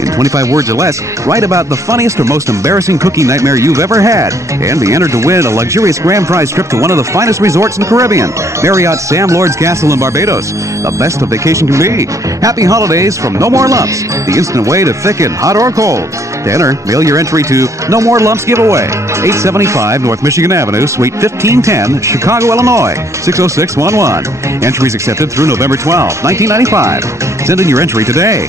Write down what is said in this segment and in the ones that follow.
In 25 words or less, write about the funniest or most embarrassing cooking nightmare you've ever had, and be entered to win a luxurious grand prize trip to one of the finest resorts in the Caribbean, Marriott Sam Lord's Castle in Barbados. The best a vacation can be. Happy holidays from No More Lumps, the instant way to thicken, hot or cold. To enter, mail your entry to No More Lumps Giveaway, 875 North Michigan Avenue, Suite 1510, Chicago, Illinois, 60611. Entries accepted through November 12, 1995. Send in your entry today.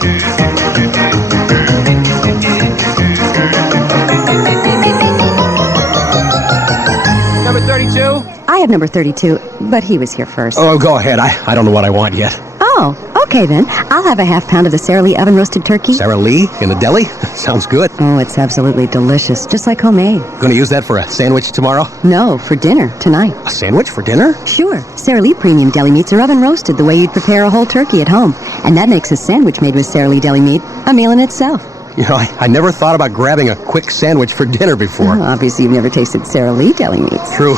Number 32? I have number 32, but he was here first. Oh, go ahead. I don't know what I want yet. Oh, okay then. I'll have a half pound of the Sara Lee oven roasted turkey. Sara Lee in the deli? Sounds good. Oh, it's absolutely delicious, just like homemade. Going to use that for a sandwich tomorrow? No, for dinner tonight. A sandwich for dinner? Sure. Sara Lee premium deli meats are oven roasted the way you'd prepare a whole turkey at home. And that makes a sandwich made with Sara Lee deli meat a meal in itself. You know, I never thought about grabbing a quick sandwich for dinner before. Oh, obviously, you've never tasted Sara Lee deli meats. True.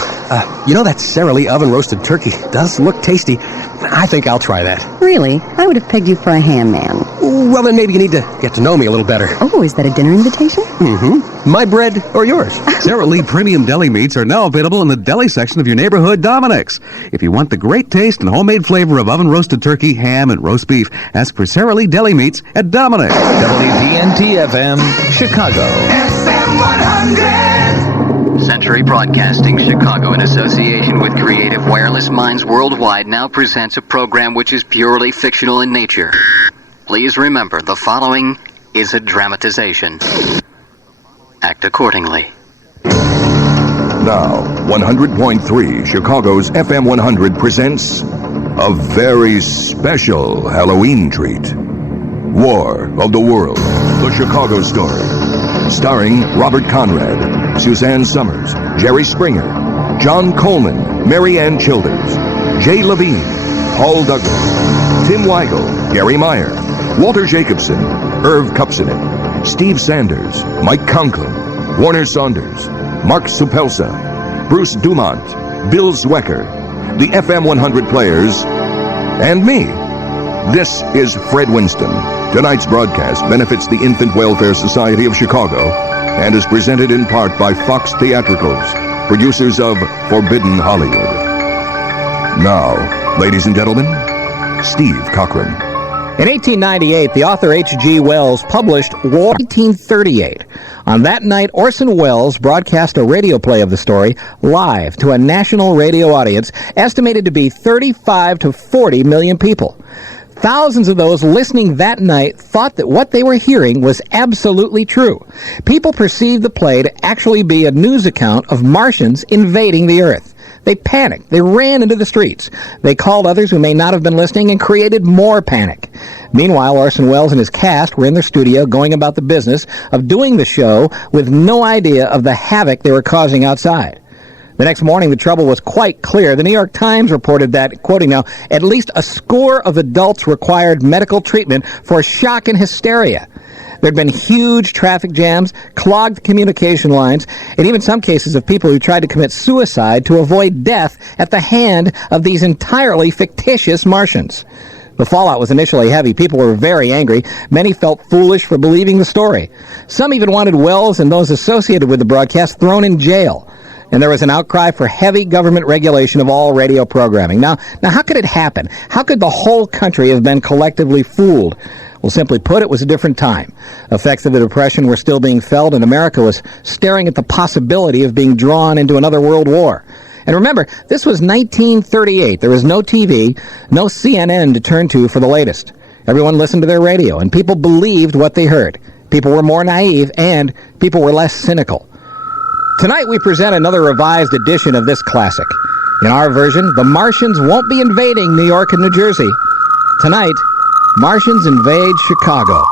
You know, that Sara Lee oven-roasted turkey does look tasty. I think I'll try that. Really? I would have pegged you for a ham man. Well, then maybe you need to get to know me a little better. Oh, is that a dinner invitation? Mm-hmm. My bread or yours? Sara Lee premium deli meats are now available in the deli section of your neighborhood Dominic's. If you want the great taste and homemade flavor of oven-roasted turkey, ham, and roast beef, ask for Sara Lee deli meats at Dominic's. WPNT-FM, Chicago. FM 100. Century Broadcasting Chicago, in association with Creative Wireless Minds Worldwide, now presents a program which is purely fictional in nature. Please remember, the following is a dramatization. Act accordingly. Now, 100.3 Chicago's FM 100 presents a very special Halloween treat. War of the World, the Chicago Story. Starring Robert Conrad, Suzanne Summers, Jerry Springer, John Coleman, Mary Ann Childers, Jay Levine, Paul Douglas, Tim Weigel, Garry Meier, Walter Jacobson, Irv Kupcinet, Steve Sanders, Mike Conklin, Warner Saunders, Mark Supelsa, Bruce DuMont, Bill Zwecker, the FM 100 players, and me. This is Fred Winston. Tonight's broadcast benefits the Infant Welfare Society of Chicago and is presented in part by Fox Theatricals, producers of Forbidden Hollywood. Now, ladies and gentlemen, Steve Cochran. In 1898, the author H.G. Wells published War 1838. On that night, Orson Welles broadcast a radio play of the story live to a national radio audience estimated to be 35 to 40 million people. Thousands of those listening that night thought that what they were hearing was absolutely true. People perceived the play to actually be a news account of Martians invading the Earth. They panicked. They ran into the streets. They called others who may not have been listening and created more panic. Meanwhile, Orson Welles and his cast were in their studio going about the business of doing the show with no idea of the havoc they were causing outside. The next morning, the trouble was quite clear. The New York Times reported that, quoting now, at least a score of adults required medical treatment for shock and hysteria. There'd been huge traffic jams, clogged communication lines, and even some cases of people who tried to commit suicide to avoid death at the hand of these entirely fictitious Martians. The fallout was initially heavy. People were very angry. Many felt foolish for believing the story. Some even wanted Wells and those associated with the broadcast thrown in jail. And there was an outcry for heavy government regulation of all radio programming. Now, how could it happen? How could the whole country have been collectively fooled? Well, simply put, it was a different time. Effects of the Depression were still being felt, and America was staring at the possibility of being drawn into another world war. And remember, this was 1938. There was no TV, no CNN to turn to for the latest. Everyone listened to their radio, and people believed what they heard. People were more naive, and people were less cynical. Tonight we present another revised edition of this classic. In our version, the Martians won't be invading New York and New Jersey. Tonight, Martians invade Chicago.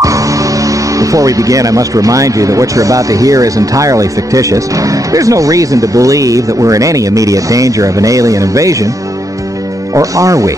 Before we begin, I must remind you that what you're about to hear is entirely fictitious. There's no reason to believe that we're in any immediate danger of an alien invasion. Or are we?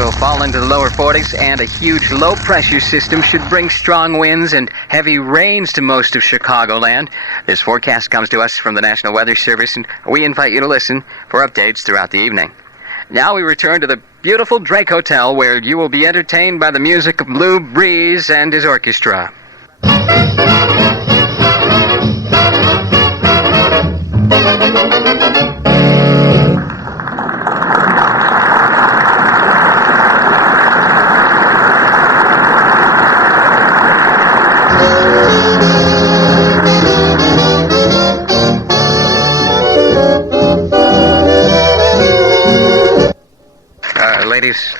will fall into the lower 40s, and a huge low-pressure system should bring strong winds and heavy rains to most of Chicagoland. This forecast comes to us from the National Weather Service, and we invite you to listen for updates throughout the evening. Now we return to the beautiful Drake Hotel, where you will be entertained by the music of Lou Breeze and his orchestra.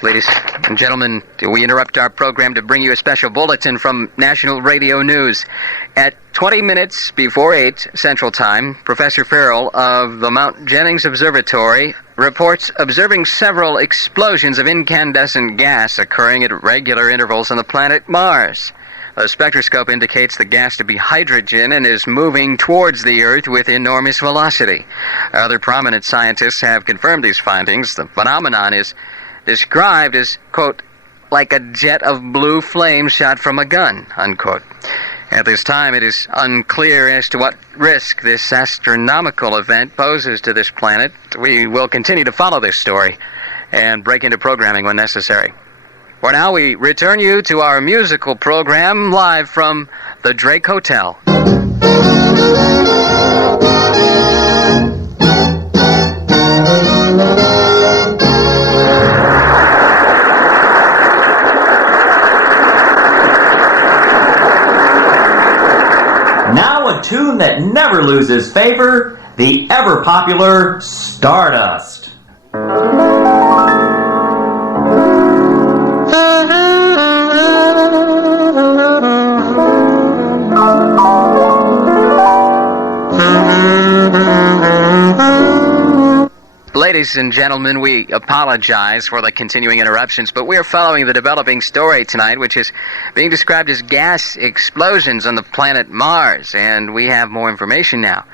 Ladies and gentlemen, we interrupt our program to bring you a special bulletin from National Radio News. At 20 minutes before 8 Central Time, Professor Farrell of the Mount Jennings Observatory reports observing several explosions of incandescent gas occurring at regular intervals on the planet Mars. The spectroscope indicates the gas to be hydrogen and is moving towards the Earth with enormous velocity. Other prominent scientists have confirmed these findings. The phenomenon is described as, quote, like a jet of blue flame shot from a gun, unquote. At this time, it is unclear as to what risk this astronomical event poses to this planet. We will continue to follow this story and break into programming when necessary. For now, we return you to our musical program live from the Drake Hotel. Now a tune that never loses favor, the ever-popular Stardust. Ladies and gentlemen, we apologize for the continuing interruptions, but we are following the developing story tonight, which is being described as gas explosions on the planet Mars, and we have more information now.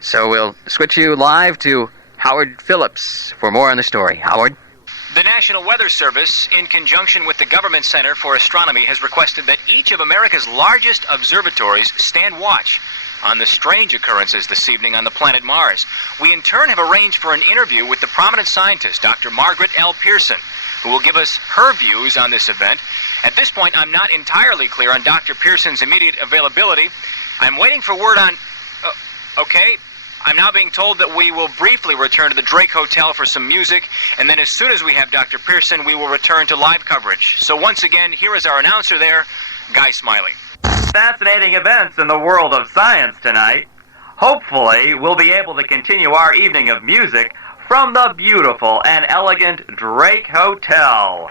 So we'll switch you live to Howard Phillips for more on the story. Howard? The National Weather Service, in conjunction with the Government Center for Astronomy, has requested that each of America's largest observatories stand watch on the strange occurrences this evening on the planet Mars. We in turn have arranged for an interview with the prominent scientist, Dr. Margaret L. Pearson, who will give us her views on this event. At this point, I'm not entirely clear on Dr. Pearson's immediate availability. I'm waiting for word on... okay. I'm now being told that we will briefly return to the Drake Hotel for some music, and then as soon as we have Dr. Pearson, we will return to live coverage. So once again, here is our announcer there, Guy Smiley. Fascinating events in the world of science tonight. Hopefully, we'll be able to continue our evening of music from the beautiful and elegant Drake Hotel.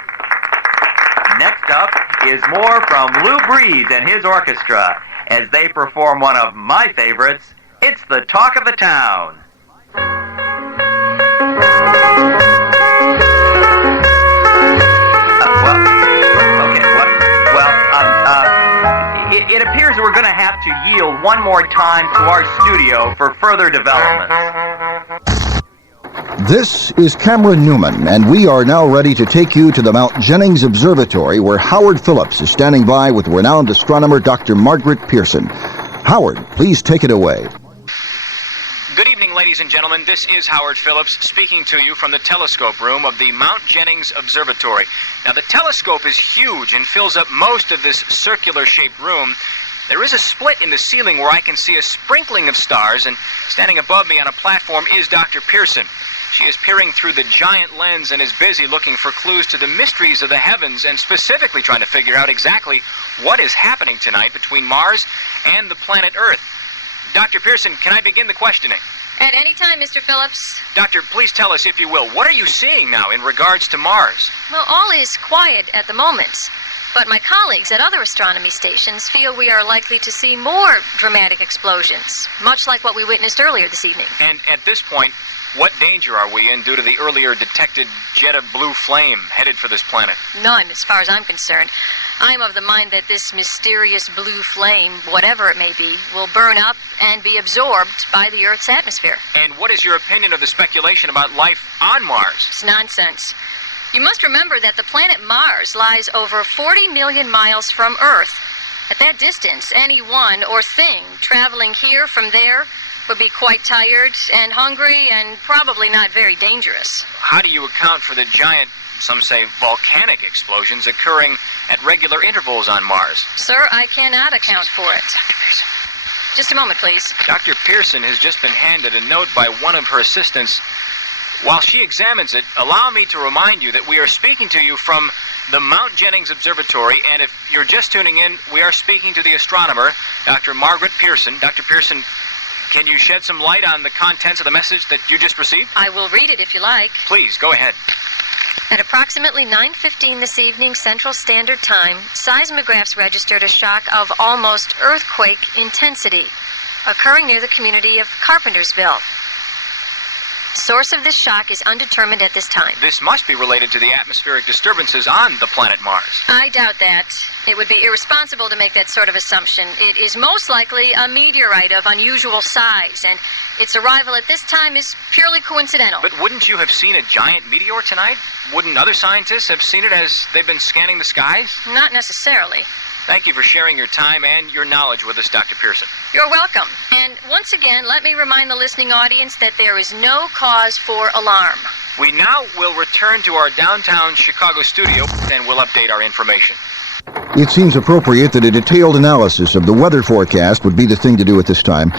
Next up is more from Lou Breeze and his orchestra as they perform one of my favorites, It's the Talk of the Town. It appears we're going to have to yield one more time to our studio for further developments. This is Cameron Newman, and we are now ready to take you to the Mount Jennings Observatory, where Howard Phillips is standing by with renowned astronomer Dr. Margaret Pearson. Howard, please take it away. Good evening, ladies and gentlemen. This is Howard Phillips speaking to you from the telescope room of the Mount Jennings Observatory. Now, the telescope is huge and fills up most of this circular-shaped room. There is a split in the ceiling where I can see a sprinkling of stars, and standing above me on a platform is Dr. Pearson. She is peering through the giant lens and is busy looking for clues to the mysteries of the heavens and specifically trying to figure out exactly what is happening tonight between Mars and the planet Earth. Dr. Pearson, can I begin the questioning? At any time, Mr. Phillips. Doctor, please tell us, if you will, what are you seeing now in regards to Mars? Well, all is quiet at the moment, but my colleagues at other astronomy stations feel we are likely to see more dramatic explosions, much like what we witnessed earlier this evening. And at this point, what danger are we in due to the earlier detected jet of blue flame headed for this planet? None, as far as I'm concerned. I'm of the mind that this mysterious blue flame, whatever it may be, will burn up and be absorbed by the Earth's atmosphere. And what is your opinion of the speculation about life on Mars? It's nonsense. You must remember that the planet Mars lies over 40 million miles from Earth. At that distance, anyone or thing traveling here from there would be quite tired and hungry and probably not very dangerous. How do you account for the giant, some say volcanic explosions occurring at regular intervals on Mars? Sir, I cannot account for it. Just a moment, please. Dr. Pearson has just been handed a note by one of her assistants. While she examines it, allow me to remind you that we are speaking to you from the Mount Jennings Observatory, and if you're just tuning in, we are speaking to the astronomer, Dr. Margaret Pearson. Dr. Pearson, can you shed some light on the contents of the message that you just received? I will read it if you like. Please, go ahead. At approximately 9:15 this evening Central Standard Time, seismographs registered a shock of almost earthquake intensity, occurring near the community of Carpentersville. Source of this shock is undetermined at this time. This must be related to the atmospheric disturbances on the planet Mars. I doubt that. It would be irresponsible to make that sort of assumption. It is most likely a meteorite of unusual size, and its arrival at this time is purely coincidental. But wouldn't you have seen a giant meteor tonight? Wouldn't other scientists have seen it as they've been scanning the skies? Not necessarily. Thank you for sharing your time and your knowledge with us, Dr. Pearson. You're welcome. And once again, let me remind the listening audience that there is no cause for alarm. We now will return to our downtown Chicago studio and we'll update our information. It seems appropriate that a detailed analysis of the weather forecast would be the thing to do at this time.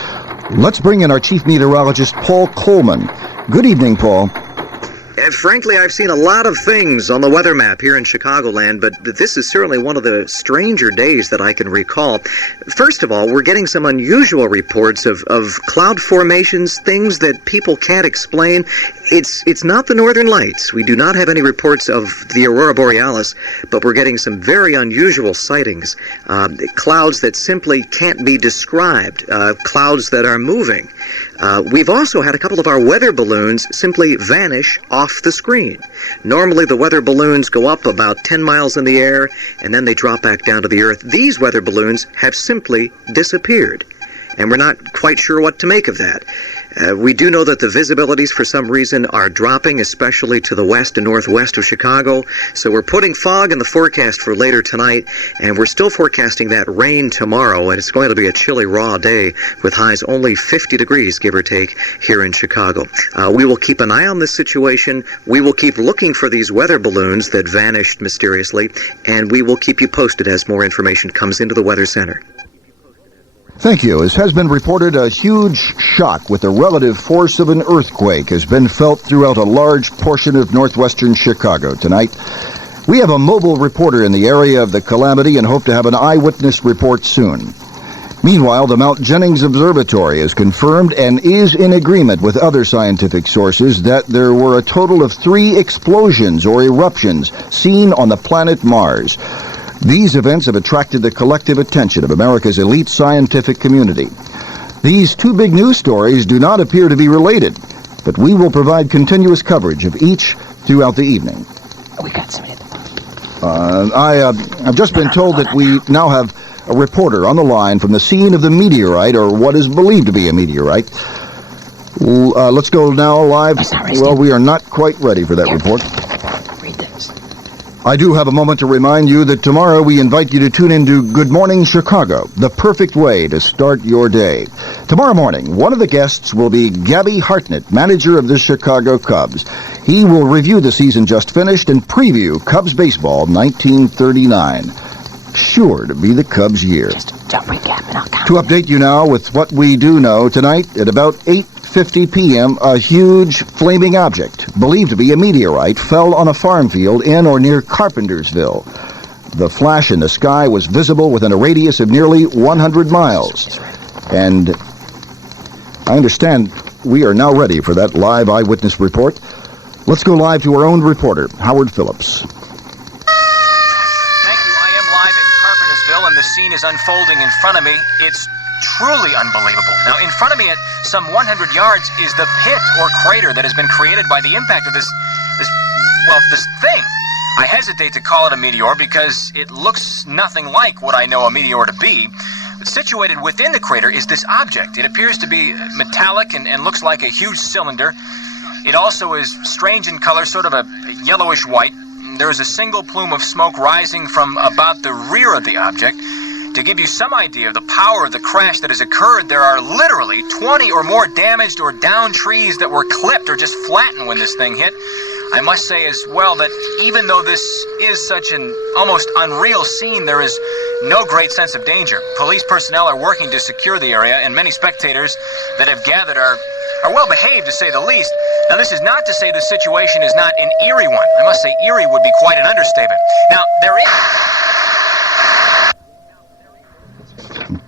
Let's bring in our chief meteorologist, Paul Coleman. Good evening, Paul. Frankly, I've seen a lot of things on the weather map here in Chicagoland, but this is certainly one of the stranger days that I can recall. First of all, we're getting some unusual reports of cloud formations, things that people can't explain. It's not the northern lights. We do not have any reports of the aurora borealis, but we're getting some very unusual sightings. Clouds that simply can't be described, clouds that are moving. We've also had a couple of our weather balloons simply vanish off the screen. Normally the weather balloons go up about 10 miles in the air and then they drop back down to the earth. These weather balloons have simply disappeared, and we're not quite sure what to make of that. We do know that the visibilities for some reason are dropping, especially to the west and northwest of Chicago. So we're putting fog in the forecast for later tonight, and we're still forecasting that rain tomorrow, and it's going to be a chilly, raw day with highs only 50 degrees, give or take, here in Chicago. We will keep an eye on this situation. We will keep looking for these weather balloons that vanished mysteriously, and we will keep you posted as more information comes into the Weather Center. Thank you. As has been reported, a huge shock with the relative force of an earthquake has been felt throughout a large portion of northwestern Chicago tonight. We have a mobile reporter in the area of the calamity and hope to have an eyewitness report soon. Meanwhile, the Mount Jennings Observatory has confirmed and is in agreement with other scientific sources that there were a total of 3 explosions or eruptions seen on the planet Mars. These events have attracted the collective attention of America's elite scientific community. These 2 big news stories do not appear to be related, but we will provide continuous coverage of each throughout the evening. We got some. I've just been told that we now have a reporter on the line from the scene of the meteorite, or what is believed to be a meteorite. Let's go now live. Well, we are not quite ready for that report. I do have a moment to remind you that tomorrow we invite you to tune into Good Morning Chicago, the perfect way to start your day. Tomorrow morning, one of the guests will be Gabby Hartnett, manager of the Chicago Cubs. He will review the season just finished and preview Cubs baseball 1939. Sure to be the Cubs' year. Just jump recap and I'll count. To update you now with what we do know, tonight at about 8:50 p.m., a huge flaming object, believed to be a meteorite, fell on a farm field in or near Carpentersville. The flash in the sky was visible within a radius of nearly 100 miles. And I understand we are now ready for that live eyewitness report. Let's go live to our own reporter, Howard Phillips. And the scene is unfolding in front of me. It's truly unbelievable. Now, in front of me at some 100 yards is the pit or crater that has been created by the impact of this thing. I hesitate to call it a meteor because it looks nothing like what I know a meteor to be. But situated within the crater is this object. It appears to be metallic and looks like a huge cylinder. It also is strange in color, sort of a yellowish white. There is a single plume of smoke rising from about the rear of the object. To give you some idea of the power of the crash that has occurred, there are literally 20 or more damaged or downed trees that were clipped or just flattened when this thing hit. I must say as well that even though this is such an almost unreal scene, there is no great sense of danger. Police personnel are working to secure the area, and many spectators that have gathered are well behaved, to say the least. Now, this is not to say the situation is not an eerie one. I must say eerie would be quite an understatement. Now, there is...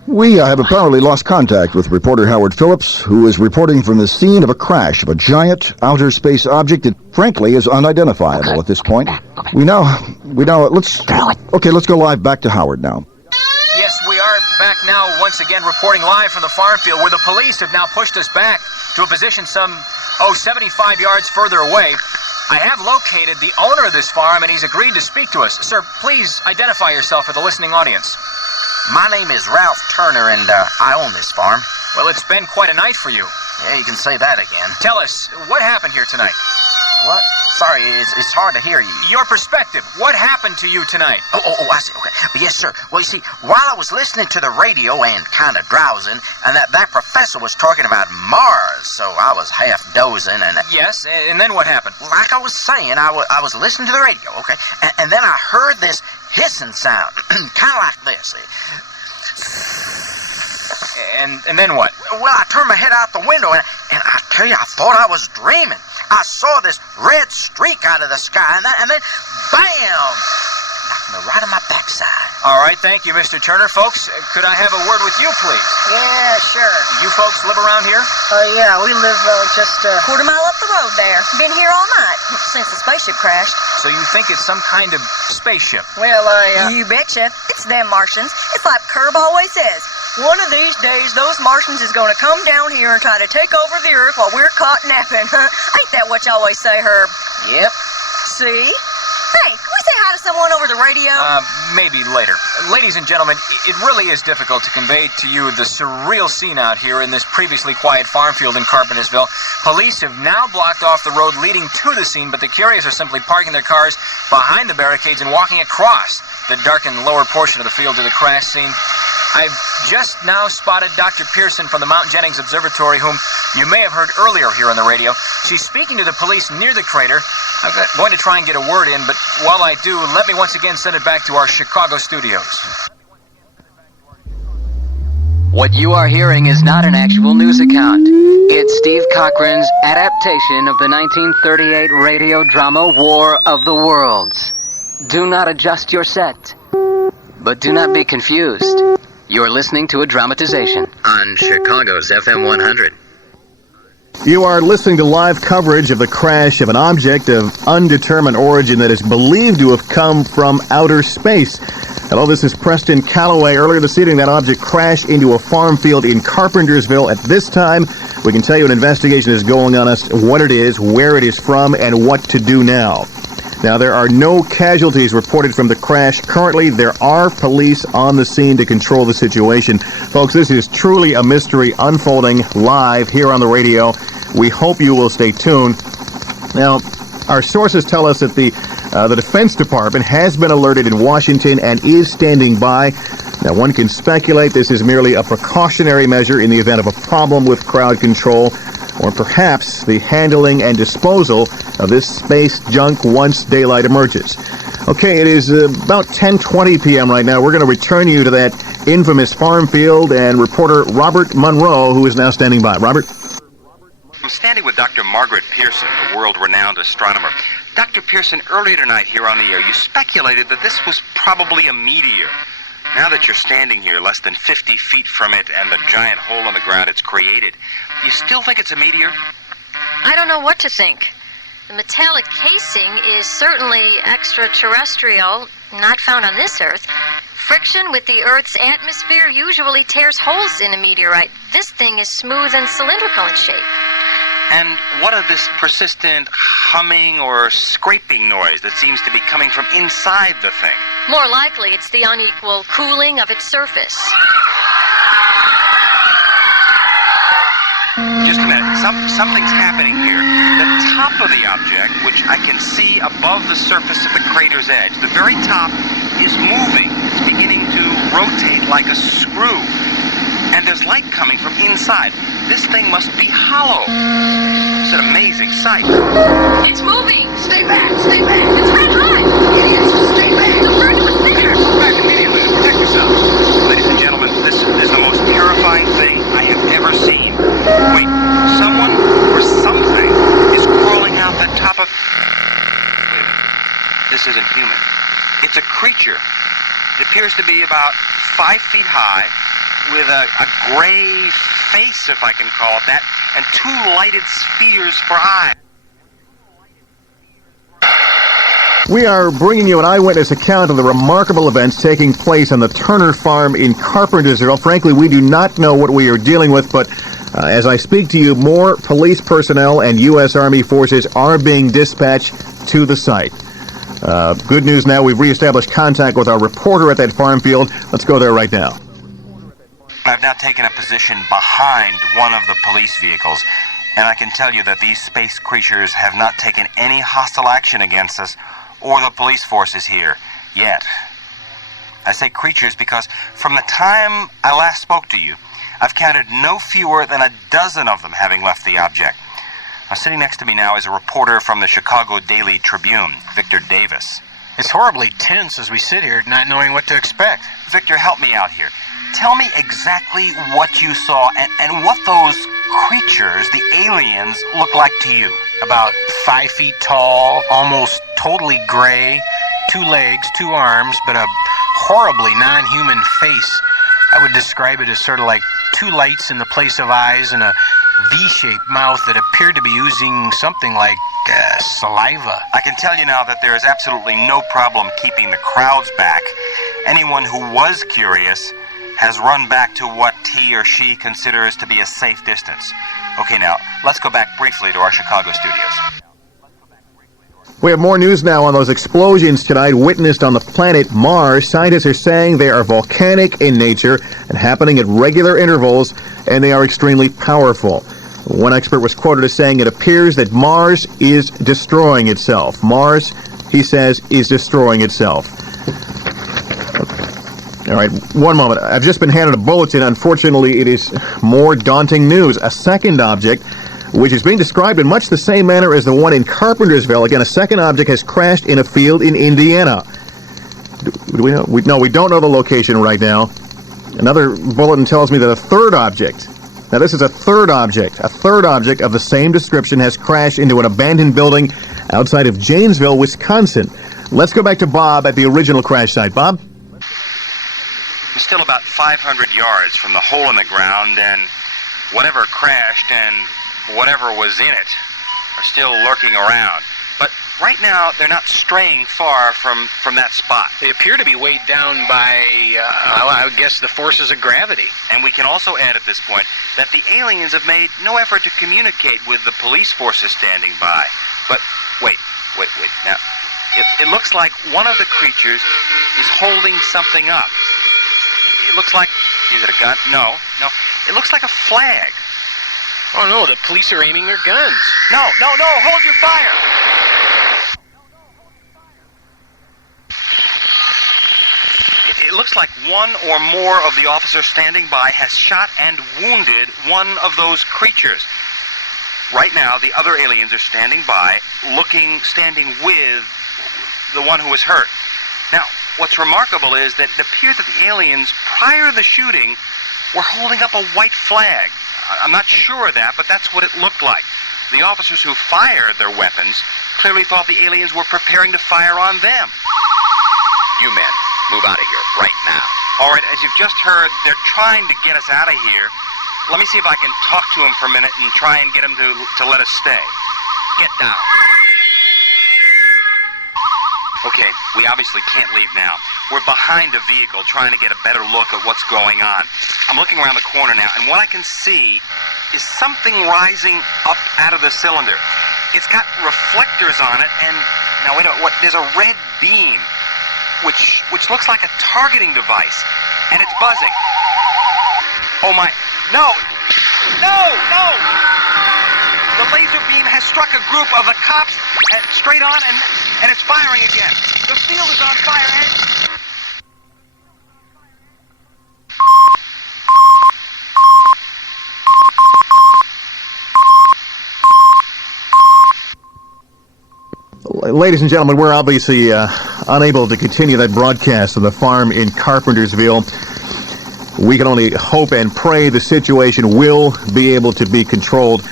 We have apparently lost contact with reporter Howard Phillips, who is reporting from the scene of a crash of a giant outer space object that, frankly, is unidentifiable at this point. Let's go live back to Howard now. Yes, we are back now, once again, reporting live from the farm field, where the police have now pushed us back to a position some, 75 yards further away. I have located the owner of this farm, and he's agreed to speak to us. Sir, please identify yourself for the listening audience. My name is Ralph Turner, and I own this farm. Well, it's been quite a night for you. Yeah, you can say that again. Tell us, what happened here tonight? What? Sorry, it's hard to hear you. Your perspective. What happened to you tonight? Oh, I see. Okay. Yes, sir. Well, you see, while I was listening to the radio and kind of drowsing, and that professor was talking about Mars, so I was half dozing, and... Yes, and then what happened? Like I was saying, I was listening to the radio, okay? And then I heard this hissing sound, kind of like this. And then what? Well, I turned my head out the window, and I tell you, I thought I was dreaming. I saw this red streak out of the sky, and then, bam! Knocked me right on my backside. All right, thank you, Mr. Turner. Folks, could I have a word with you, please? Yeah, sure. You folks live around here? Yeah, we live just a quarter mile up the road there. Been here all night, since the spaceship crashed. So you think it's some kind of spaceship? Well, you betcha. It's them Martians. It's like Curb always says. One of these days, those Martians is going to come down here and try to take over the Earth while we're caught napping. Ain't that what you always say, Herb? Yep. See? Hey, can we say hi to someone over the radio? Maybe later. Ladies and gentlemen, it really is difficult to convey to you the surreal scene out here in this previously quiet farm field in Carpentersville. Police have now blocked off the road leading to the scene, but the curious are simply parking their cars behind the barricades and walking across the darkened lower portion of the field to the crash scene. I've just now spotted Dr. Pearson from the Mount Jennings Observatory, whom you may have heard earlier here on the radio. She's speaking to the police near the crater. I'm going to try and get a word in, but while I do, let me once again send it back to our Chicago studios. What you are hearing is not an actual news account. It's Steve Cochran's adaptation of the 1938 radio drama War of the Worlds. Do not adjust your set. But do not be confused. You're listening to a dramatization on Chicago's FM 100. You are listening to live coverage of the crash of an object of undetermined origin that is believed to have come from outer space. Hello, this is Preston Calloway. Earlier this evening, that object crashed into a farm field in Carpentersville. At this time, we can tell you an investigation is going on as to what it is, where it is from, and what to do now. Now, there are no casualties reported from the crash. Currently, there are police on the scene to control the situation. Folks, this is truly a mystery unfolding live here on the radio. We hope you will stay tuned. Now, our sources tell us that the Defense Department has been alerted in Washington and is standing by. Now, one can speculate this is merely a precautionary measure in the event of a problem with crowd control, or perhaps the handling and disposal of this space junk once daylight emerges. Okay, it is about 10:20 p.m. right now. We're going to return you to that infamous farm field and reporter Robert Monroe, who is now standing by. Robert? I'm standing with Dr. Margaret Pearson, the world-renowned astronomer. Dr. Pearson, earlier tonight here on the air, you speculated that this was probably a meteor. Now that you're standing here less than 50 feet from it and the giant hole in the ground it's created, you still think it's a meteor? I don't know what to think. The metallic casing is certainly extraterrestrial, not found on this Earth. Friction with the Earth's atmosphere usually tears holes in a meteorite. This thing is smooth and cylindrical in shape. And what of this persistent humming or scraping noise that seems to be coming from inside the thing? More likely, it's the unequal cooling of its surface. Just a minute. Something's happening here. The top of the object, which I can see above the surface of the crater's edge, the very top is moving. It's beginning to rotate like a screw. And there's light coming from inside. This thing must be hollow. It's an amazing sight. It's moving! Stay back! Stay back! It's red hot! Idiots! Stay back! The further was bigger! Go back immediately. Protect yourselves. Ladies and gentlemen, this is the most terrifying thing I have ever seen. Wait, someone or something is crawling out the top of... Wait a minute. This isn't human. It's a creature. It appears to be about 5 feet high, with a gray face, if I can call it that, and 2 lighted spheres for eyes. We are bringing you an eyewitness account of the remarkable events taking place on the Turner Farm in Carpentersville. Frankly, we do not know what we are dealing with, but as I speak to you, more police personnel and U.S. Army forces are being dispatched to the site. Good news now, we've reestablished contact with our reporter at that farm field. Let's go there right now. I've now taken a position behind one of the police vehicles, and I can tell you that these space creatures have not taken any hostile action against us or the police forces here, yet. I say creatures because from the time I last spoke to you, I've counted no fewer than a dozen of them having left the object. Now, sitting next to me now is a reporter from the Chicago Daily Tribune, Victor Davis. It's horribly tense as we sit here, not knowing what to expect. Victor, help me out here. Tell me exactly what you saw and what those creatures, the aliens, look like to you. About 5 feet tall, almost totally gray, 2 legs, 2 arms, but a horribly non-human face. I would describe it as sort of like 2 lights in the place of eyes and a V-shaped mouth that appeared to be oozing something like saliva. I can tell you now that there is absolutely no problem keeping the crowds back. Anyone who was curious has run back to what he or she considers to be a safe distance. Okay, now, let's go back briefly to our Chicago studios. We have more news now on those explosions tonight witnessed on the planet Mars. Scientists are saying they are volcanic in nature and happening at regular intervals, and they are extremely powerful. One expert was quoted as saying it appears that Mars is destroying itself. Mars, he says, is destroying itself. All right, one moment. I've just been handed a bulletin. Unfortunately, it is more daunting news. A second object, which is being described in much the same manner as the one in Carpentersville. Again, a second object has crashed in a field in Indiana. Do we know? We don't know the location right now. Another bulletin tells me that a third object, now this is a third object of the same description has crashed into an abandoned building outside of Janesville, Wisconsin. Let's go back to Bob at the original crash site. Bob? I'm still about 500 yards from the hole in the ground, and whatever crashed and whatever was in it are still lurking around. But right now, they're not straying far from that spot. They appear to be weighed down by, I would guess, the forces of gravity. And we can also add at this point that the aliens have made no effort to communicate with the police forces standing by. But wait. Now, it looks like one of the creatures is holding something up. It looks like, is it a gun? No. It looks like a flag. Oh no, the police are aiming their guns. No, hold your fire. It looks like one or more of the officers standing by has shot and wounded one of those creatures. Right now, the other aliens are standing by, standing with the one who was hurt. Now, what's remarkable is that it appeared that the aliens, prior to the shooting, were holding up a white flag. I'm not sure of that, but that's what it looked like. The officers who fired their weapons clearly thought the aliens were preparing to fire on them. You men, move out of here right now. All right, as you've just heard, they're trying to get us out of here. Let me see if I can talk to them for a minute and try and get them to let us stay. Get down. Okay, we obviously can't leave now. We're behind a vehicle trying to get a better look at what's going on. I'm looking around the corner now, and what I can see is something rising up out of the cylinder. It's got reflectors on it, and now wait a minute, there's a red beam, which looks like a targeting device, and it's buzzing. Oh my, no! The laser beam has struck a group of the cops straight on, and it's firing again. The field is on fire, and... Ladies and gentlemen, we're obviously unable to continue that broadcast of the farm in Carpentersville. We can only hope and pray the situation will be able to be controlled.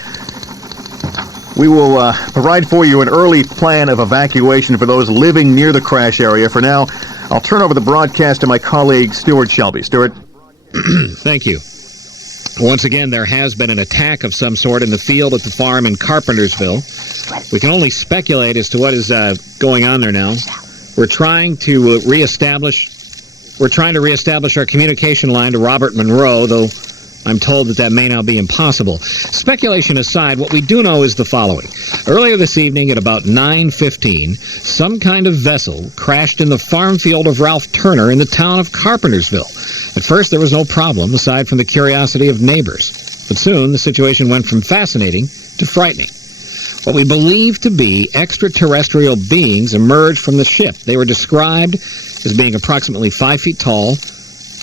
We will provide for you an early plan of evacuation for those living near the crash area. For now, I'll turn over the broadcast to my colleague, Stuart Shelby. Stuart? Thank you. Once again, there has been an attack of some sort in the field at the farm in Carpentersville. We can only speculate as to what is going on there now. We're trying to reestablish our communication line to Robert Monroe, though I'm told that may now be impossible. Speculation aside, what we do know is the following. Earlier this evening at about 9:15, some kind of vessel crashed in the farm field of Ralph Turner in the town of Carpentersville. At first, there was no problem, aside from the curiosity of neighbors. But soon, the situation went from fascinating to frightening. What we believe to be extraterrestrial beings emerged from the ship. They were described as being approximately 5 feet tall.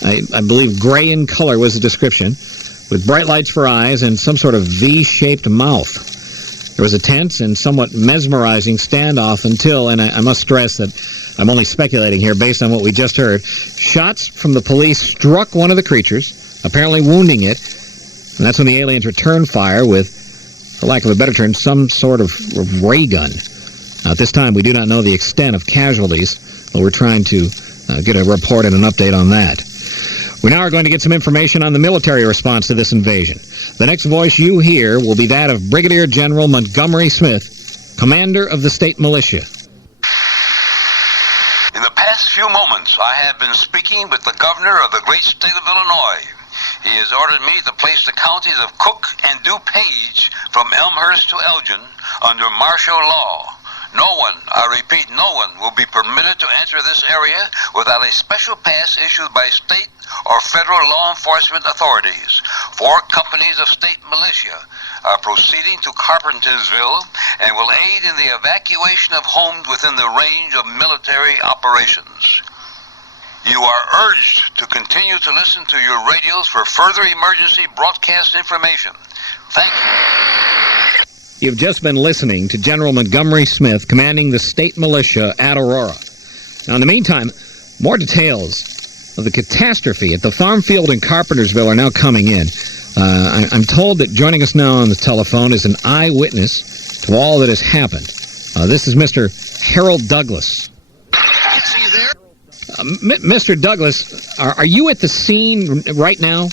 I believe gray in color was the description, with bright lights for eyes and some sort of V-shaped mouth. There was a tense and somewhat mesmerizing standoff until, and I must stress that I'm only speculating here based on what we just heard, shots from the police struck one of the creatures, apparently wounding it, and that's when the aliens returned fire with, for lack of a better term, some sort of ray gun. Now, at this time, we do not know the extent of casualties, but we're trying to get a report and an update on that. We now are going to get some information on the military response to this invasion. The next voice you hear will be that of Brigadier General Montgomery Smith, commander of the state militia. In the past few moments, I have been speaking with the governor of the great state of Illinois. He has ordered me to place the counties of Cook and DuPage from Elmhurst to Elgin under martial law. No one, I repeat, no one will be permitted to enter this area without a special pass issued by state or federal law enforcement authorities. 4 companies of state militia are proceeding to Carpentersville and will aid in the evacuation of homes within the range of military operations. You are urged to continue to listen to your radios for further emergency broadcast information. Thank you. You've just been listening to General Montgomery Smith commanding the state militia at Aurora. Now, in the meantime, more details of the catastrophe at the farm field in Carpentersville are now coming in. I'm told that joining us now on the telephone is an eyewitness to all that has happened. This is Mr. Harold Douglas. See you there? Mr. Douglas, are you at the scene right now?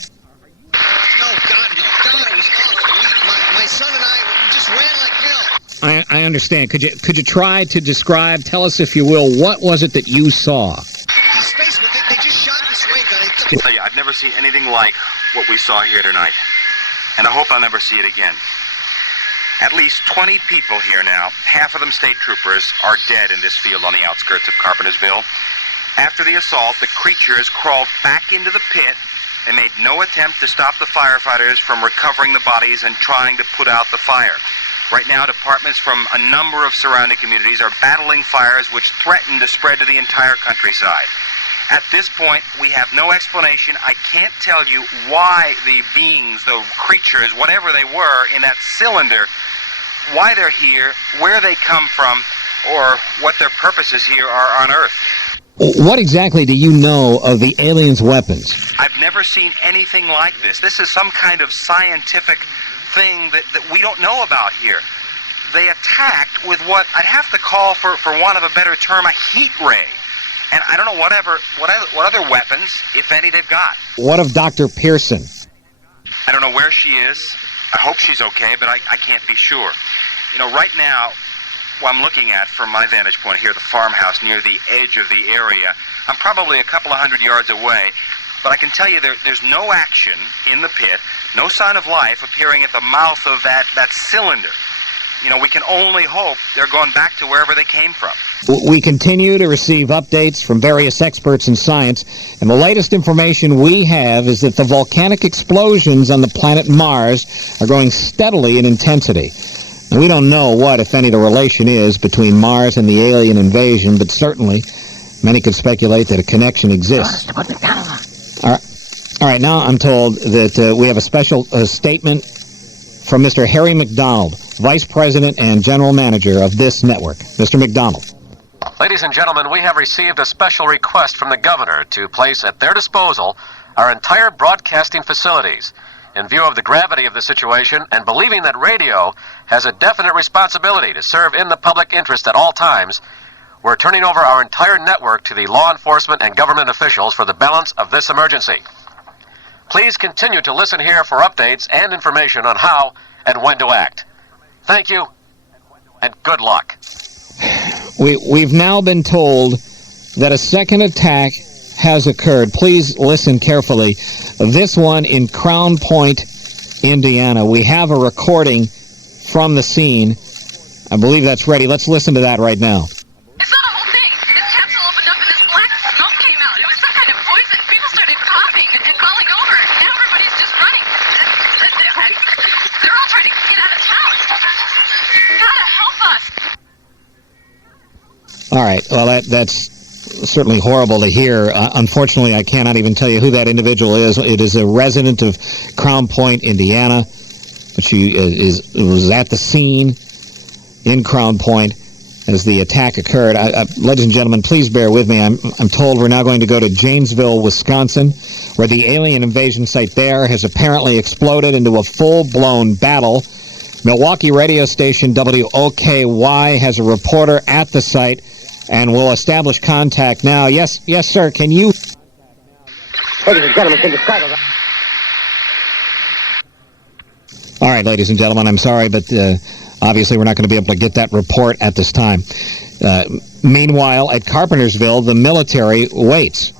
I understand. Could you try to describe, tell us if you will, what was it that you saw? They just shot this ray gun. I tell you, I've never seen anything like what we saw here tonight. And I hope I'll never see it again. At least 20 people here now, half of them state troopers, are dead in this field on the outskirts of Carpentersville. After the assault, the creatures crawled back into the pit and made no attempt to stop the firefighters from recovering the bodies and trying to put out the fire. Right now, departments from a number of surrounding communities are battling fires which threaten to spread to the entire countryside. At this point, we have no explanation. I can't tell you why the beings, the creatures, whatever they were in that cylinder, why they're here, where they come from, or what their purposes here are on Earth. What exactly do you know of the aliens' weapons? I've never seen anything like this. This is some kind of scientific thing that we don't know about here. They attacked with what I'd have to call, for want of a better term, a heat ray. And I don't know what other weapons, if any, they've got. What of Dr. Pearson? I don't know where she is. I hope she's okay, but I can't be sure. You know, right now, what I'm looking at from my vantage point here, the farmhouse near the edge of the area, I'm probably a couple of 100 yards away, but I can tell you there's no action in the pit, no sign of life appearing at the mouth of that cylinder. You know, we can only hope they're going back to wherever they came from. We continue to receive updates from various experts in science, and the latest information we have is that the volcanic explosions on the planet Mars are growing steadily in intensity. We don't know what, if any, the relation is between Mars and the alien invasion, but certainly many could speculate that a connection exists. All right, now I'm told that we have a special statement from Mr. Harry McDonald, Vice President and General Manager of this network. Mr. McDonald. Ladies and gentlemen, we have received a special request from the governor to place at their disposal our entire broadcasting facilities. In view of the gravity of the situation and believing that radio has a definite responsibility to serve in the public interest at all times, we're turning over our entire network to the law enforcement and government officials for the balance of this emergency. Please continue to listen here for updates and information on how and when to act. Thank you, and good luck. We've now been told that a second attack has occurred. Please listen carefully. This one in Crown Point, Indiana. We have a recording from the scene. I believe that's ready. Let's listen to that right now. It's not a whole thing. This capsule opened up and this black smoke came out. It was some kind of poison. People started coughing and calling over. And everybody's just running. They're all trying to get out of town. You gotta help us. All right. Well, that's certainly horrible to hear. Unfortunately, I cannot even tell you who that individual is. It is a resident of Crown Point, Indiana. She was at the scene in Crown Point as the attack occurred. Ladies and gentlemen, please bear with me. I'm told we're now going to go to Janesville, Wisconsin, where the alien invasion site there has apparently exploded into a full-blown battle. Milwaukee radio station WOKY has a reporter at the site and will establish contact now. Yes, sir. Can you... Ladies and gentlemen, can you describe it? All right, ladies and gentlemen, I'm sorry, but obviously we're not going to be able to get that report at this time. Meanwhile, at Carpentersville, the military waits.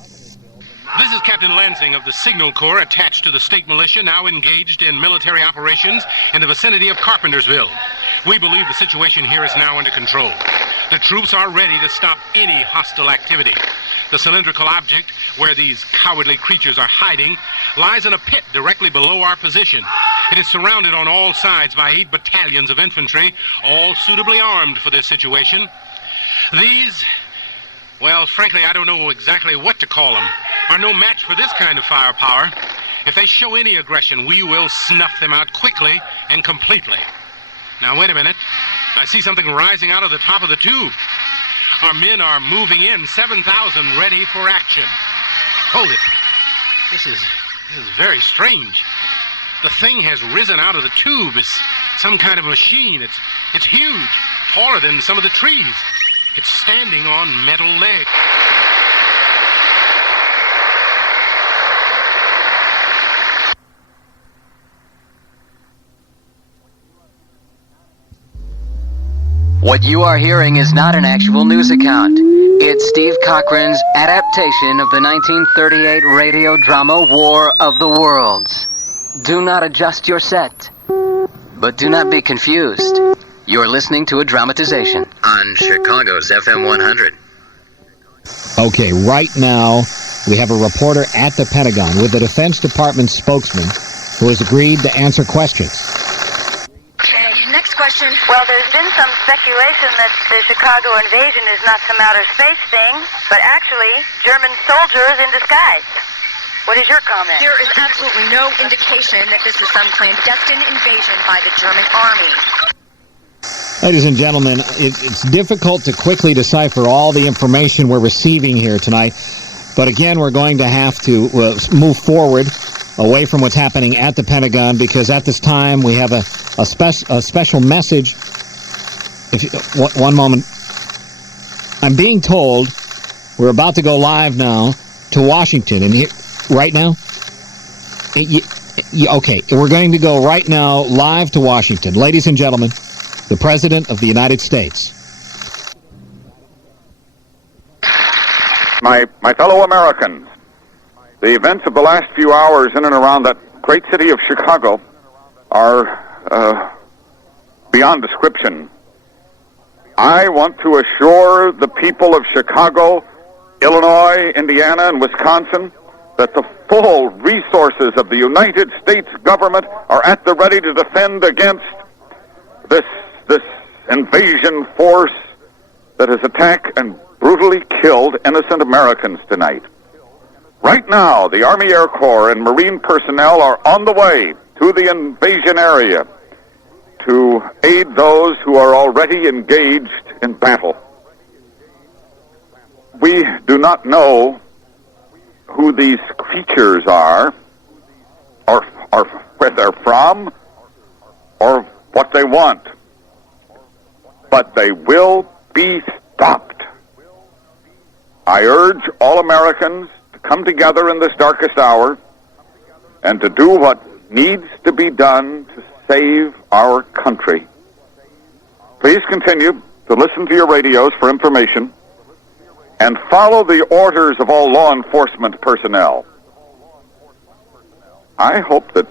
This is Captain Lansing of the Signal Corps attached to the state militia, now engaged in military operations in the vicinity of Carpentersville. We believe the situation here is now under control. The troops are ready to stop any hostile activity. The cylindrical object where these cowardly creatures are hiding lies in a pit directly below our position. It is surrounded on all sides by 8 battalions of infantry, all suitably armed for this situation. These, well, frankly, I don't know exactly what to call them, are no match for this kind of firepower. If they show any aggression, we will snuff them out quickly and completely. Now, wait a minute. I see something rising out of the top of the tube. Our men are moving in, 7,000 ready for action. Hold it. This is very strange. The thing has risen out of the tube. It's some kind of machine. It's huge, taller than some of the trees. It's standing on metal legs. What you are hearing is not an actual news account. It's Steve Cochran's adaptation of the 1938 radio drama War of the Worlds. Do not adjust your set. But do not be confused. You're listening to a dramatization on Chicago's FM 100. Okay, right now we have a reporter at the Pentagon with the Defense Department spokesman who has agreed to answer questions. Okay, next question. Well, there's been some speculation that the Chicago invasion is not some outer space thing, but actually German soldiers in disguise. What is your comment? There is absolutely no indication that this is some clandestine invasion by the German army. Ladies and gentlemen, it's difficult to quickly decipher all the information we're receiving here tonight, but again, we're going to have to move forward away from what's happening at the Pentagon, because at this time we have a special message. One moment. I'm being told we're about to go live now to Washington, and here, right now? Okay, we're going to go right now live to Washington. Ladies and gentlemen, the President of the United States. My fellow Americans, the events of the last few hours in and around that great city of Chicago are beyond description. I want to assure the people of Chicago, Illinois, Indiana, and Wisconsin that the full resources of the United States government are at the ready to defend against this this invasion force that has attacked and brutally killed innocent Americans tonight. Right now, the Army Air Corps and Marine personnel are on the way to the invasion area to aid those who are already engaged in battle. We do not know who these creatures are, or where they're from, or what they want. But they will be stopped. I urge all Americans to come together in this darkest hour and to do what needs to be done to save our country. Please continue to listen to your radios for information and follow the orders of all law enforcement personnel. I hope that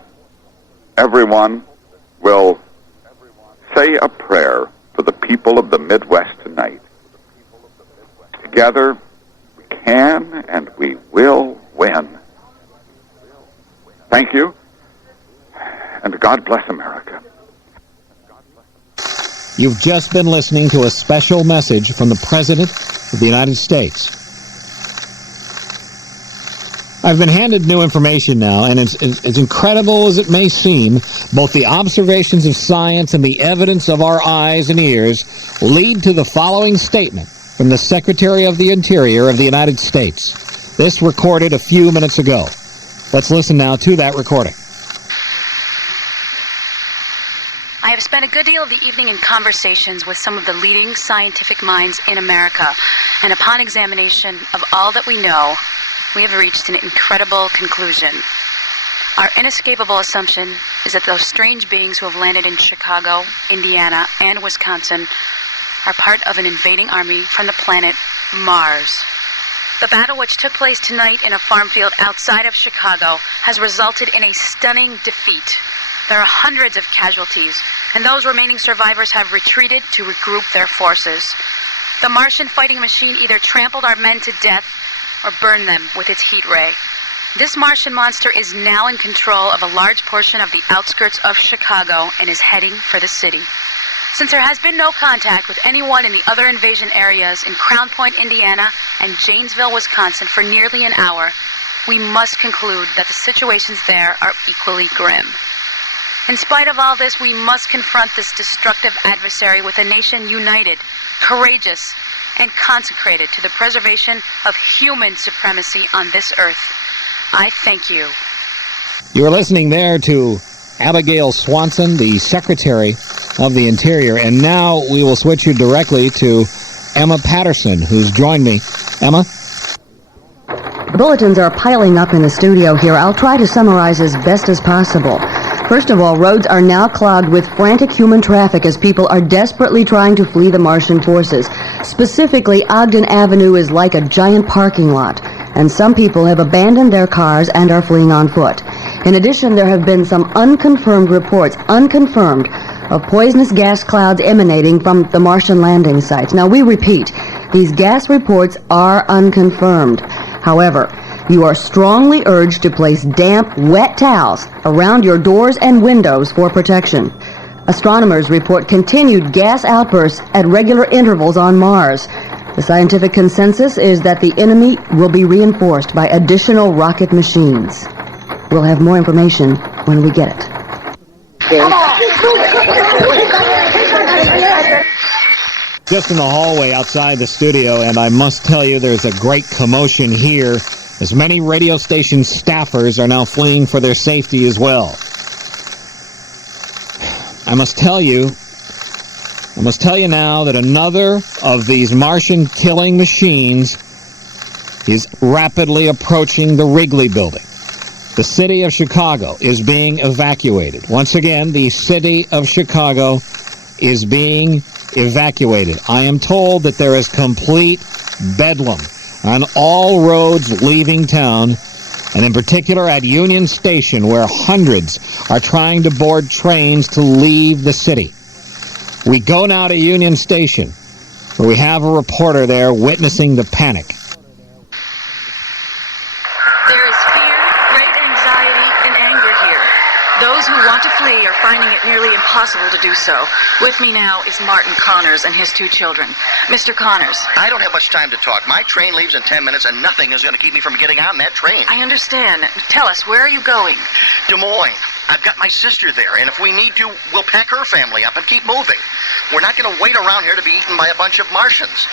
everyone will say a prayer for the people of the Midwest tonight. Together, we can and we will win. Thank you, and God bless America. You've just been listening to a special message from the President of the United States. I've been handed new information now, and as incredible as it may seem, both the observations of science and the evidence of our eyes and ears lead to the following statement from the Secretary of the Interior of the United States. This recorded a few minutes ago. Let's listen now to that recording. I have spent a good deal of the evening in conversations with some of the leading scientific minds in America, and upon examination of all that we know, we have reached an incredible conclusion. Our inescapable assumption is that those strange beings who have landed in Chicago, Indiana, and Wisconsin are part of an invading army from the planet Mars. The battle which took place tonight in a farm field outside of Chicago has resulted in a stunning defeat. There are hundreds of casualties, and those remaining survivors have retreated to regroup their forces. The Martian fighting machine either trampled our men to death or burned them with its heat ray. This Martian monster is now in control of a large portion of the outskirts of Chicago and is heading for the city. Since there has been no contact with anyone in the other invasion areas in Crown Point, Indiana, and Janesville, Wisconsin for nearly an hour, we must conclude that the situations there are equally grim. In spite of all this, we must confront this destructive adversary with a nation united, courageous, and consecrated to the preservation of human supremacy on this earth. I thank you. You're listening there to Abigail Swanson, the Secretary of the Interior, and now we will switch you directly to Emma Patterson, who's joined me. Emma? The bulletins are piling up in the studio here. I'll try to summarize as best as possible. First of all, roads are now clogged with frantic human traffic as people are desperately trying to flee the Martian forces. Specifically, Ogden Avenue is like a giant parking lot, and some people have abandoned their cars and are fleeing on foot. In addition, there have been some unconfirmed reports, of poisonous gas clouds emanating from the Martian landing sites. Now, we repeat, these gas reports are unconfirmed. However, you are strongly urged to place damp, wet towels around your doors and windows for protection. Astronomers report continued gas outbursts at regular intervals on Mars. The scientific consensus is that the enemy will be reinforced by additional rocket machines. We'll have more information when we get it. Just in the hallway outside the studio, and I must tell you there's a great commotion here, as many radio station staffers are now fleeing for their safety as well. I must tell you now that another of these Martian killing machines is rapidly approaching the Wrigley Building. The city of Chicago is being evacuated. Once again, the city of Chicago is being evacuated. I am told that there is complete bedlam on all roads leaving town, and in particular at Union Station, where hundreds are trying to board trains to leave the city. We go now to Union Station, where we have a reporter there witnessing the panic. There is fear, great anxiety, and anger here. Those who want to flee are finding it nearly impossible to do so. With me now is Martin Connors and his 2 children. Mr. Connors. I don't have much time to talk. My train leaves in 10 minutes, and nothing is going to keep me from getting on that train. I understand. Tell us, where are you going? Des Moines. I've got my sister there, and if we need to, we'll pack her family up and keep moving. We're not going to wait around here to be eaten by a bunch of Martians.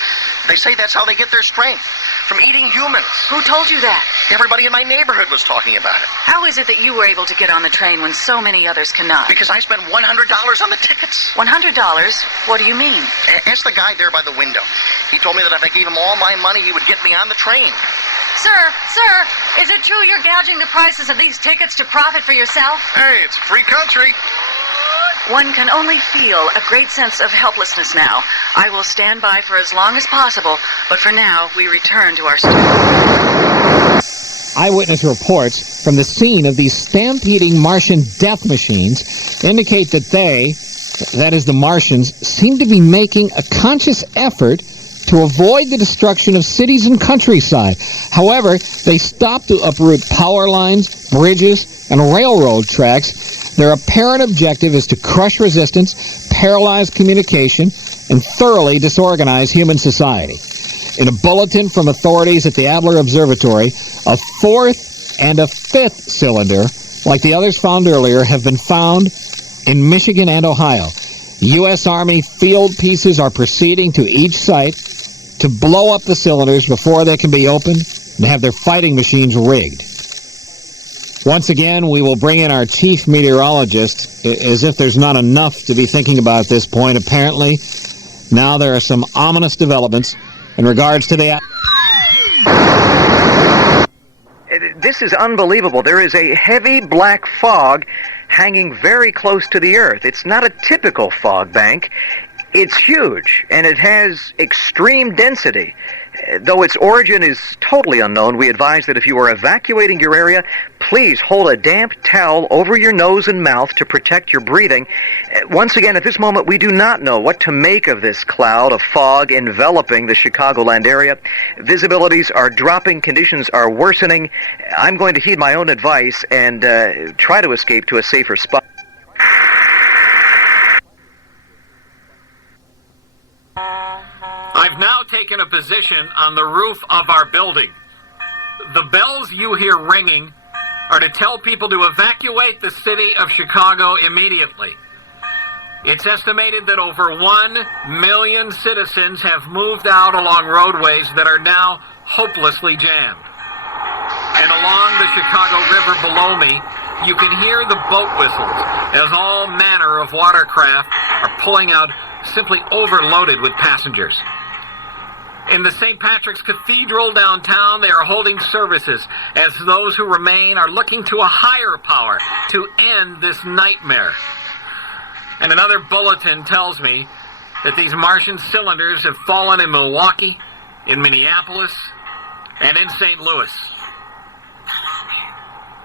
They say that's how they get their strength, from eating humans. Who told you that? Everybody in my neighborhood was talking about it. How is it that you were able to get on the train when so many others cannot? Because I spent $100 on the tickets. $100? What do you mean? Ask the guy there by the window. He told me that if I gave him all my money, he would get me on the train. Sir, is it true you're gouging the prices of these tickets to profit for yourself? Hey, it's a free country. One can only feel a great sense of helplessness now. I will stand by for as long as possible, but for now, we return to our story. Eyewitness reports from the scene of these stampeding Martian death machines indicate that they, that is the Martians, seem to be making a conscious effort to avoid the destruction of cities and countryside. However, they stop to uproot power lines, bridges, and railroad tracks. Their apparent objective is to crush resistance, paralyze communication, and thoroughly disorganize human society. In a bulletin from authorities at the Adler Observatory, a 4th and a 5th cylinder, like the others found earlier, have been found in Michigan and Ohio. U.S. Army field pieces are proceeding to each site to blow up the cylinders before they can be opened and have their fighting machines rigged. Once again, we will bring in our chief meteorologist, as if there's not enough to be thinking about at this point. Apparently, now there are some ominous developments in regards to the... This is unbelievable. There is a heavy black fog hanging very close to the Earth. It's not a typical fog bank. It's huge, and it has extreme density. Though its origin is totally unknown, we advise that if you are evacuating your area, please hold a damp towel over your nose and mouth to protect your breathing. Once again, at this moment, we do not know what to make of this cloud of fog enveloping the Chicagoland area. Visibilities are dropping, conditions are worsening. I'm going to heed my own advice and try to escape to a safer spot. I've now taken a position on the roof of our building. The bells you hear ringing are to tell people to evacuate the city of Chicago immediately. It's estimated that over 1 million citizens have moved out along roadways that are now hopelessly jammed. And along the Chicago River below me, you can hear the boat whistles as all manner of watercraft are pulling out, simply overloaded with passengers. In the St. Patrick's Cathedral downtown, they are holding services as those who remain are looking to a higher power to end this nightmare. And another bulletin tells me that these Martian cylinders have fallen in Milwaukee, in Minneapolis, and in St. Louis.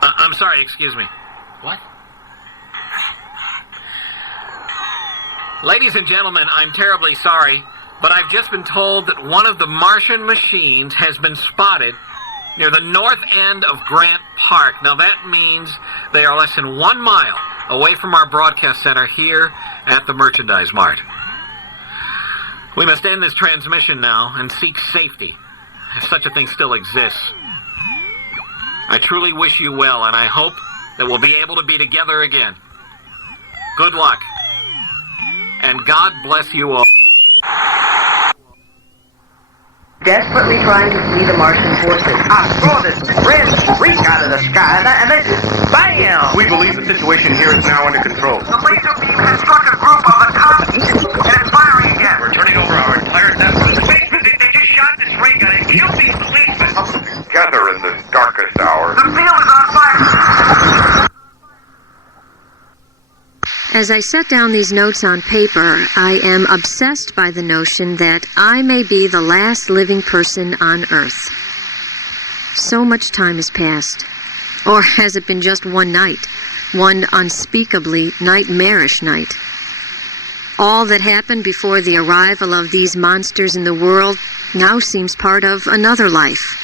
I'm sorry, excuse me. What? Ladies and gentlemen, I'm terribly sorry, but I've just been told that one of the Martian machines has been spotted near the north end of Grant Park. Now that means they are less than 1 mile away from our broadcast center here at the Merchandise Mart. We must end this transmission now and seek safety, if such a thing still exists. I truly wish you well, and I hope that we'll be able to be together again. Good luck, and God bless you all. Desperately trying to flee the Martian forces. I saw this red streak out of the sky, and then bam! We believe the situation here is now under control. The laser beam has struck a group of the cops, and it's firing again. We're turning over our entire network. They just shot this ray gun and killed these policemen. Together in this darkest hour. The field is on fire. As I set down these notes on paper, I am obsessed by the notion that I may be the last living person on Earth. So much time has passed. Or has it been just one night? One unspeakably nightmarish night. All that happened before the arrival of these monsters in the world now seems part of another life.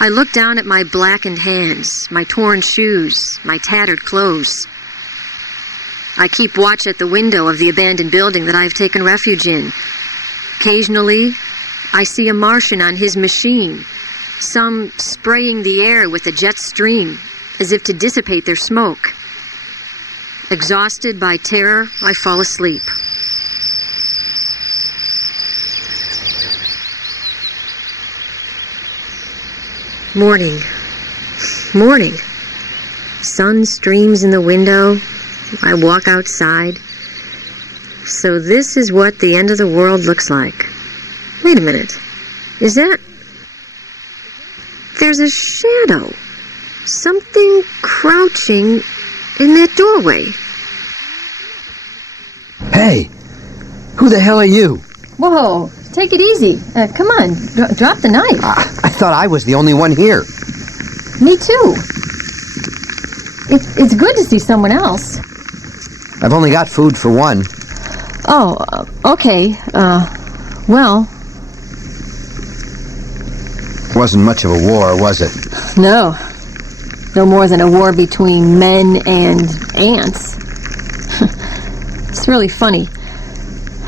I look down at my blackened hands, my torn shoes, my tattered clothes. I keep watch at the window of the abandoned building that I've taken refuge in. Occasionally, I see a Martian on his machine, some spraying the air with a jet stream, as if to dissipate their smoke. Exhausted by terror, I fall asleep. Morning. Morning. Sun streams in the window. I walk outside. So this is what the end of the world looks like. Wait a minute. Is that... There's a shadow. Something crouching in that doorway. Hey! Who the hell are you? Whoa, take it easy. Come on, drop the knife. I thought I was the only one here. Me too. It's good to see someone else. I've only got food for one. Oh, okay. Well... Wasn't much of a war, was it? No. No more than a war between men and ants. It's really funny.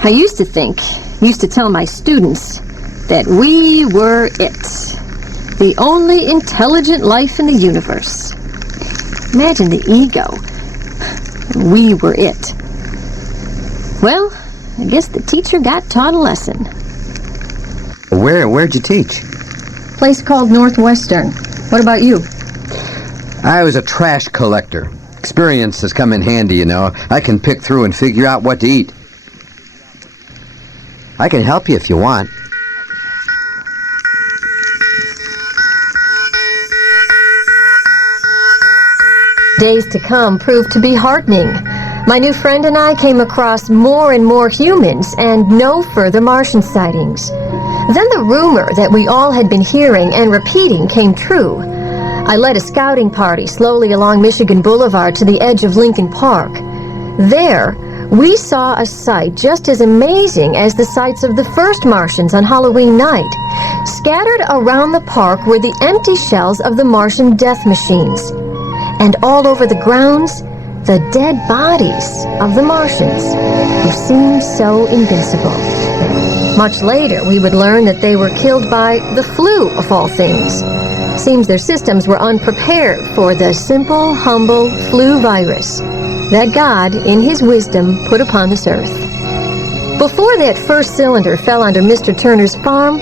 I used to tell my students that we were it. The only intelligent life in the universe. Imagine the ego. We were it. Well, I guess the teacher got taught a lesson. Where'd you teach? Place called Northwestern. What about you? I was a trash collector. Experience has come in handy, you know. I can pick through and figure out what to eat. I can help you if you want. Days to come proved to be heartening. My new friend and I came across more and more humans and no further Martian sightings. Then the rumor that we all had been hearing and repeating came true. I led a scouting party slowly along Michigan Boulevard to the edge of Lincoln Park. There, we saw a sight just as amazing as the sights of the first Martians on Halloween night. Scattered around the park were the empty shells of the Martian death machines. And all over the grounds, the dead bodies of the Martians who seemed so invincible. Much later, we would learn that they were killed by the flu, of all things. Seems their systems were unprepared for the simple, humble flu virus that God, in His wisdom, put upon this earth. Before that first cylinder fell onto Mr. Turner's farm,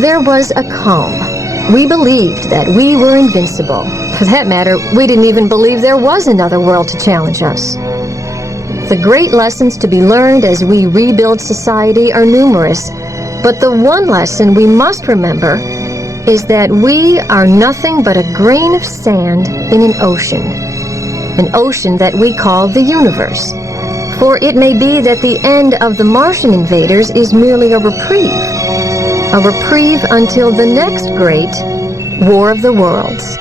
there was a calm. We believed that we were invincible. For that matter, we didn't even believe there was another world to challenge us. The great lessons to be learned as we rebuild society are numerous, but the one lesson we must remember is that we are nothing but a grain of sand in an ocean that we call the universe. For it may be that the end of the Martian invaders is merely a reprieve until the next great War of the Worlds.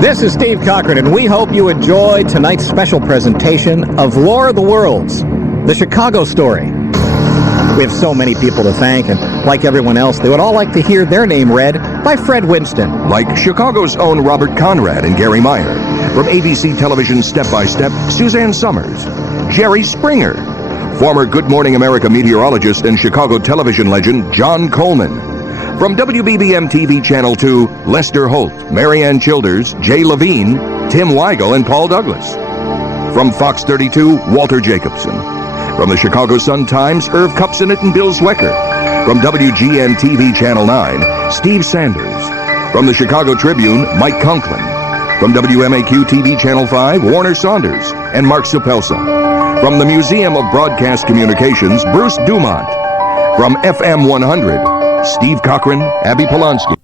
This is Steve Cochran, and we hope you enjoyed tonight's special presentation of War of the Worlds, the Chicago story. We have so many people to thank, and like everyone else, they would all like to hear their name read by Fred Winston. Like Chicago's own Robert Conrad and Garry Meier. From ABC Television Step by Step, Suzanne Summers. Jerry Springer. Former Good Morning America meteorologist and Chicago television legend John Coleman. From WPNT-FM Channel 2, Lester Holt, Marianne Childers, Jay Levine, Tim Weigel, and Paul Douglas. From Fox 32, Walter Jacobson. From the Chicago Sun-Times, Irv Kupcinet and Bill Zwecker. From WGN-TV Channel 9, Steve Sanders. From the Chicago Tribune, Mike Conklin. From WMAQ-TV Channel 5, Warner Saunders and Mark Supelsa. From the Museum of Broadcast Communications, Bruce DuMont. From FM 100, Steve Cochran, Abby Polonsky.